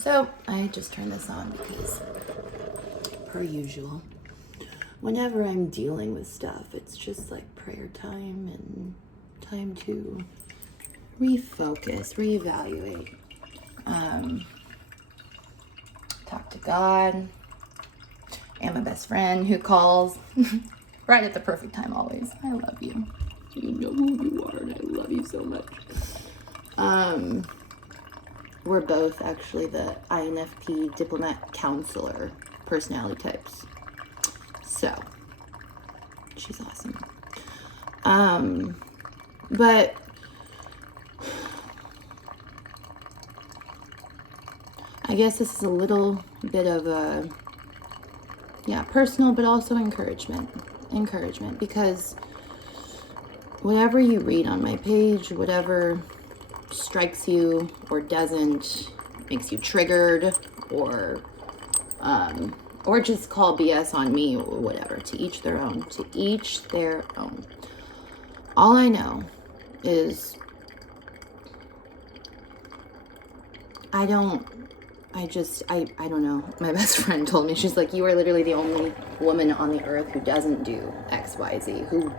So I just turned this on because, per usual, whenever I'm dealing with stuff, it's just like prayer time and time to refocus, reevaluate, talk to God and my best friend who calls right at the perfect time always. I love you. You know who you are and I love you so much. We're both actually the INFP diplomat counselor personality types. So, she's awesome. But I guess this is a little bit of a, personal, but also encouragement, because whatever you read on my page, whatever strikes you or doesn't, makes you triggered, or just call BS on me, or whatever, to each their own, All I know is I don't know. My best friend told me, she's like, you are literally the only woman on the earth who doesn't do XYZ, who,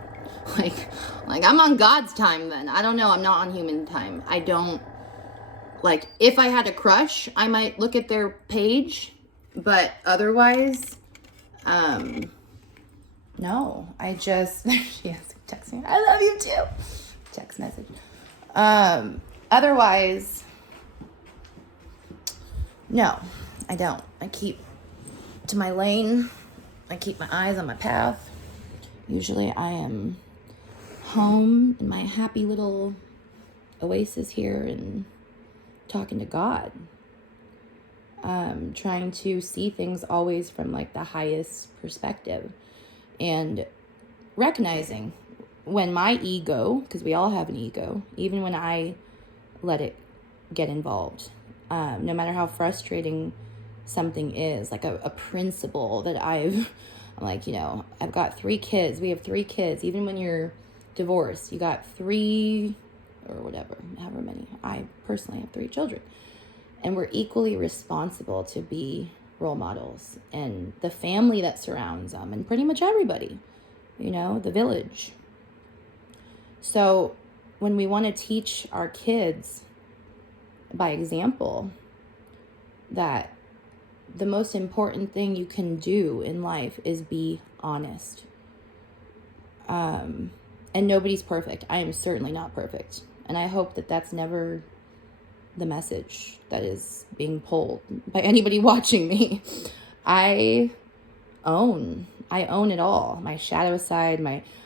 like I'm on God's time then. I don't know, I'm not on human time. I don't, like, if I had a crush, I might look at their page, but otherwise, no, I just, she has texting, I love you too, text message. Otherwise, no, I don't. I keep to my lane. I keep my eyes on my path. Usually I am home in my happy little oasis here and talking to God. Trying to see things always from like the highest perspective and recognizing when my ego, because we all have an ego, even when I let it get involved, no matter how frustrating something is, like a principle that I'm like, I've got 3 kids. We have 3 kids. Even when you're divorced, you got 3 or whatever, however many. I personally have 3 children. And we're equally responsible to be role models and the family that surrounds them and pretty much everybody, the village. So when we want to teach our kids by example that the most important thing you can do in life is be honest. And nobody's perfect. I am certainly not perfect. And I hope that that's never the message that is being pulled by anybody watching me. I own it all. My shadow side,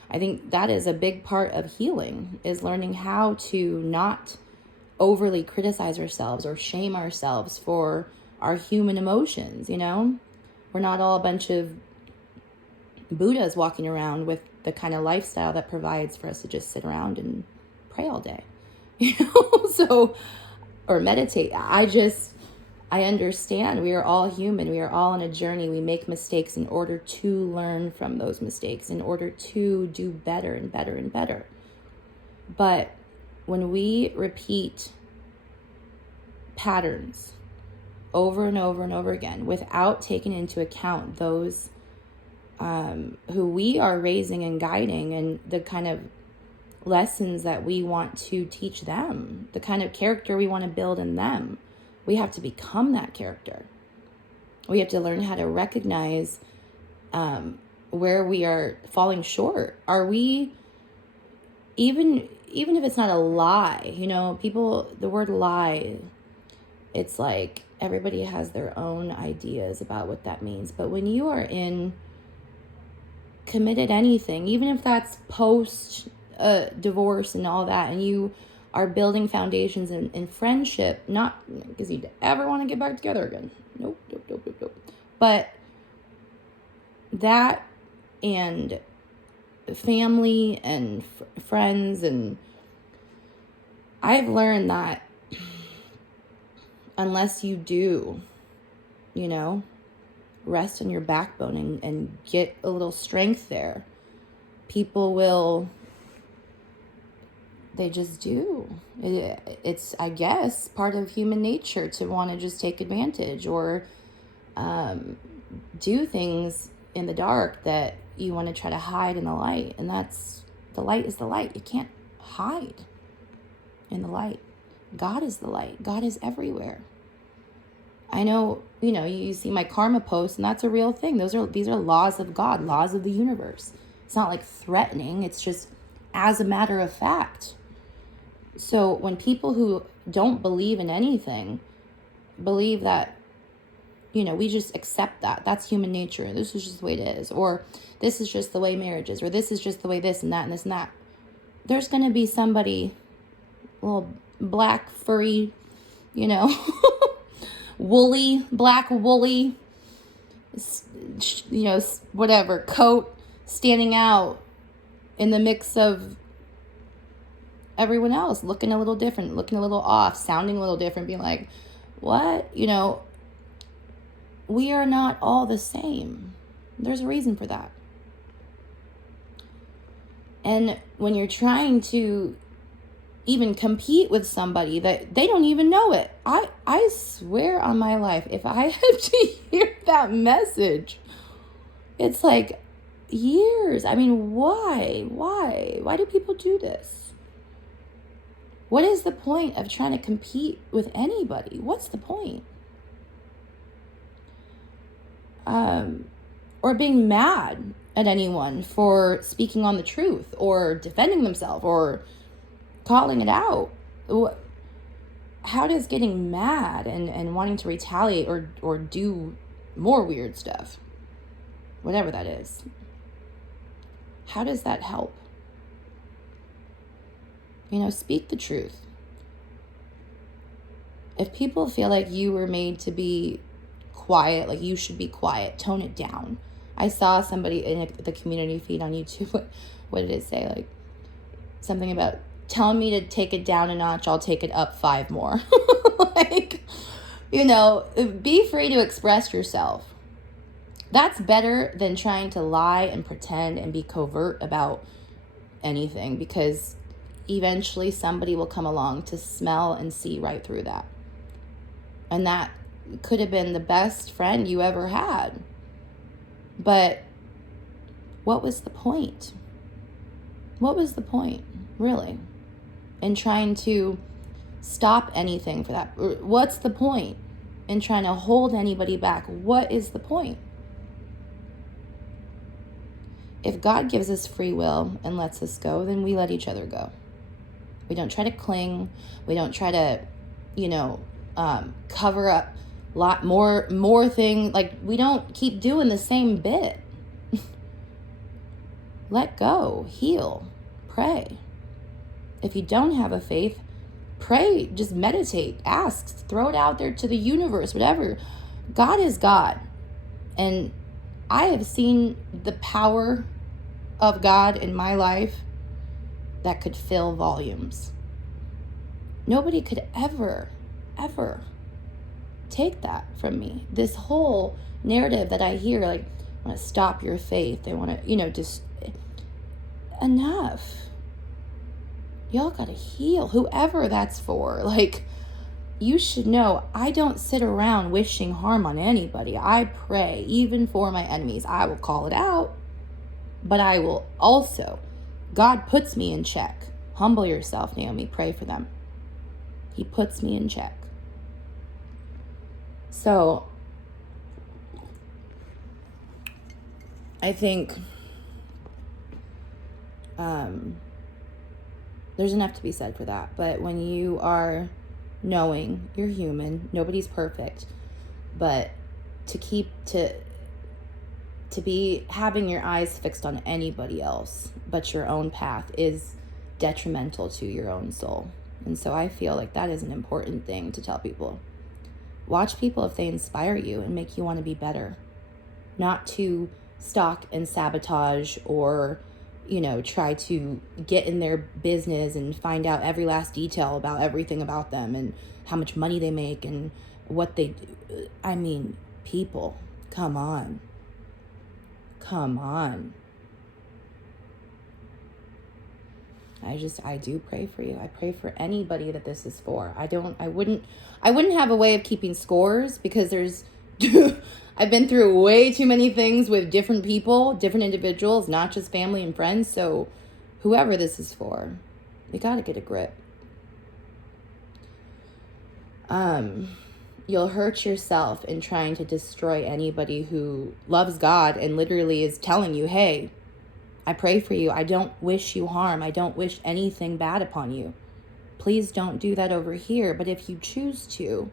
I think that is a big part of healing, is learning how to not overly criticize ourselves or shame ourselves for our human emotions, We're not all a bunch of Buddhas walking around with the kind of lifestyle that provides for us to just sit around and pray all day, so, or meditate. I understand we are all human. We are all on a journey. We make mistakes in order to learn from those mistakes, in order to do better and better and better. But when we repeat patterns over and over and over again without taking into account those who we are raising and guiding, and the kind of lessons that we want to teach them, the kind of character we want to build in them, we have to become that character. We have to learn how to recognize where we are falling short. Are we, even if it's not a lie, people, the word lie, it's like everybody has their own ideas about what that means. But when you are in committed anything, even if that's post divorce and all that, and you are building foundations in friendship, not because you ever want to get back together again. Nope. But that, and family and friends, and I've learned that unless you do, rest on your backbone and get a little strength there, people will They just do. It's, I guess, part of human nature to want to just take advantage or do things in the dark that you want to try to hide in the light. And the light is the light. You can't hide in the light. God is the light. God is everywhere. I know, you see my karma posts, and that's a real thing. These are laws of God, laws of the universe. It's not like threatening. It's just as a matter of fact. So when people who don't believe in anything believe that, we just accept that. That's human nature. This is just the way it is. Or this is just the way marriage is. Or this is just the way this and that and this and that. There's going to be somebody, little black, furry, black woolly, whatever, coat standing out in the mix of everyone else, looking a little different, looking a little off, sounding a little different, being like, what? We are not all the same. There's a reason for that. And when you're trying to even compete with somebody that they don't even know it, I swear on my life, if I had to hear that message, it's like years. I mean, why do people do this? What is the point of trying to compete with anybody? What's the point? Or being mad at anyone for speaking on the truth or defending themselves or calling it out. How does getting mad and wanting to retaliate or do more weird stuff, whatever that is, how does that help? Speak the truth. If people feel like you were made to be quiet, like you should be quiet, tone it down. I saw somebody in the community feed on YouTube. What did it say? Like something about telling me to take it down a notch, I'll take it up 5 more. Be free to express yourself. That's better than trying to lie and pretend and be covert about anything, because eventually somebody will come along to smell and see right through that. And that could have been the best friend you ever had. But what was the point? What was the point, really, in trying to stop anything for that? What's the point in trying to hold anybody back? What is the point? If God gives us free will and lets us go, then we let each other go. We don't try to cling. We don't try to, cover up a lot more thing. Like, we don't keep doing the same bit. Let go, heal, pray. If you don't have a faith, pray, just meditate, ask, throw it out there to the universe, whatever. God is God. And I have seen the power of God in my life that could fill volumes. Nobody could ever take that from me. This whole narrative that I hear, like, want to stop your faith. They want to, just enough. Y'all got to heal, whoever that's for. Like, you should know, I don't sit around wishing harm on anybody. I pray, even for my enemies. I will call it out, but I will also, God puts me in check. Humble yourself, Naomi. Pray for them. He puts me in check. So, I think there's enough to be said for that. But when you are knowing you're human, nobody's perfect, but to be having your eyes fixed on anybody else but your own path is detrimental to your own soul. And so I feel like that is an important thing to tell people. Watch people if they inspire you and make you want to be better, not to stalk and sabotage or try to get in their business and find out every last detail about everything about them and how much money they make and what they do. I mean, people, come on. I do pray for you. I pray for anybody that this is for. I wouldn't have a way of keeping scores, because there's, I've been through way too many things with different people, different individuals, not just family and friends. So whoever this is for, you got to get a grip. You'll hurt yourself in trying to destroy anybody who loves God and literally is telling you, hey, I pray for you. I don't wish you harm. I don't wish anything bad upon you. Please don't do that over here. But if you choose to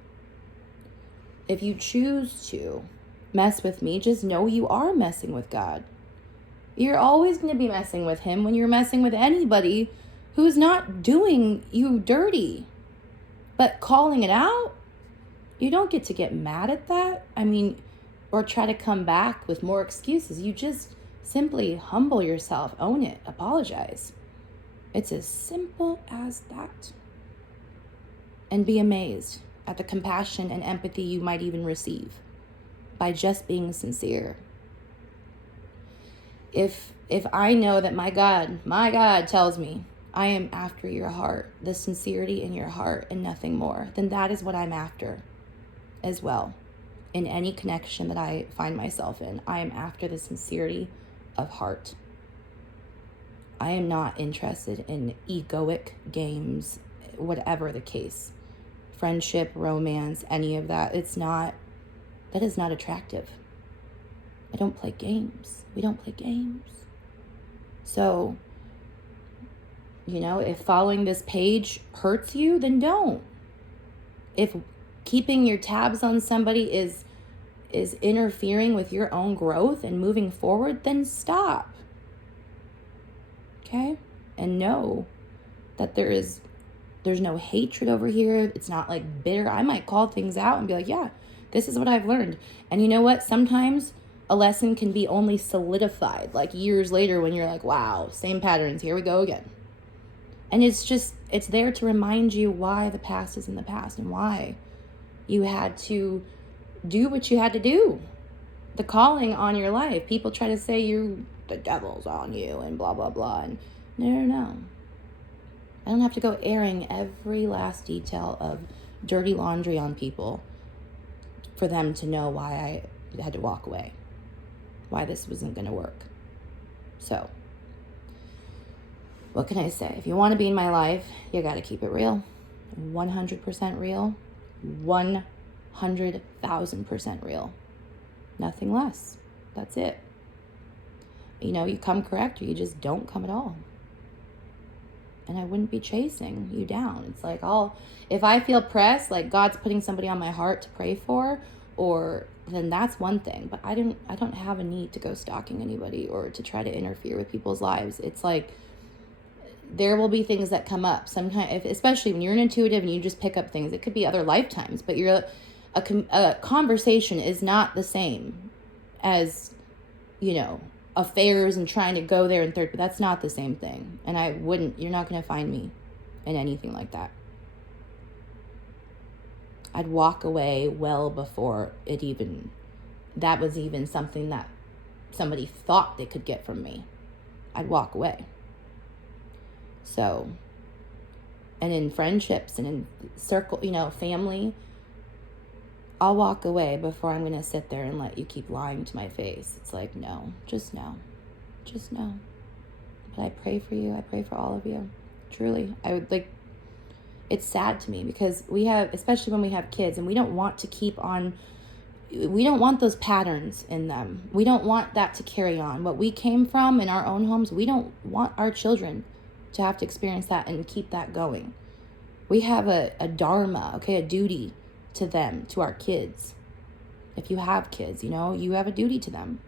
mess with me, just know you are messing with God. You're always going to be messing with him when you're messing with anybody who's not doing you dirty. But calling it out, you don't get to get mad at that. I mean, or try to come back with more excuses. You just simply humble yourself, own it, apologize. It's as simple as that. And be amazed at the compassion and empathy you might even receive by just being sincere. If I know that my God tells me I am after your heart, the sincerity in your heart and nothing more, then that is what I'm after as well. In any connection that I find myself in, I am after the sincerity of heart. I am not interested in egoic games, whatever the case. Friendship, romance, any of that. That is not attractive. I don't play games. We don't play games. So, if following this page hurts you, then don't. If keeping your tabs on somebody is interfering with your own growth and moving forward, then stop. Okay? And know that there's no hatred over here. It's not like bitter. I might call things out and be like, yeah, this is what I've learned. And you know what? Sometimes a lesson can be only solidified like years later when you're like, wow, same patterns. Here we go again. And it's there to remind you why the past is in the past and why you had to do what you had to do. The calling on your life. People try to say the devil's on you and blah, blah, blah. And no. I don't have to go airing every last detail of dirty laundry on people for them to know why I had to walk away, why this wasn't going to work. So, what can I say? If you want to be in my life, you got to keep it real. 100% real. 100,000% real. Nothing less. That's it. You come correct or you just don't come at all. And I wouldn't be chasing you down. It's like, if I feel pressed, like God's putting somebody on my heart to pray for, then that's one thing. But I don't have a need to go stalking anybody or to try to interfere with people's lives. It's like, there will be things that come up sometimes, especially when you're an intuitive and you just pick up things. It could be other lifetimes, but a conversation is not the same as, affairs and trying to go there and but that's not the same thing. And you're not going to find me in anything like that. I'd walk away well before that was even something that somebody thought they could get from me. I'd walk away. So, and in friendships and in circle, family, I'll walk away before I'm going to sit there and let you keep lying to my face. It's like, no, just no. Just no. But I pray for you. I pray for all of you. Truly. It's sad to me because especially when we have kids and we don't want those patterns in them. We don't want that to carry on. What we came from in our own homes, we don't want our children to have to experience that and keep that going. We have a dharma, a duty to them, to our kids. If you have kids, you have a duty to them.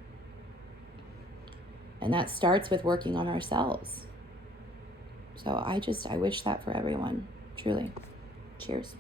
And that starts with working on ourselves. So I wish that for everyone, truly. Cheers.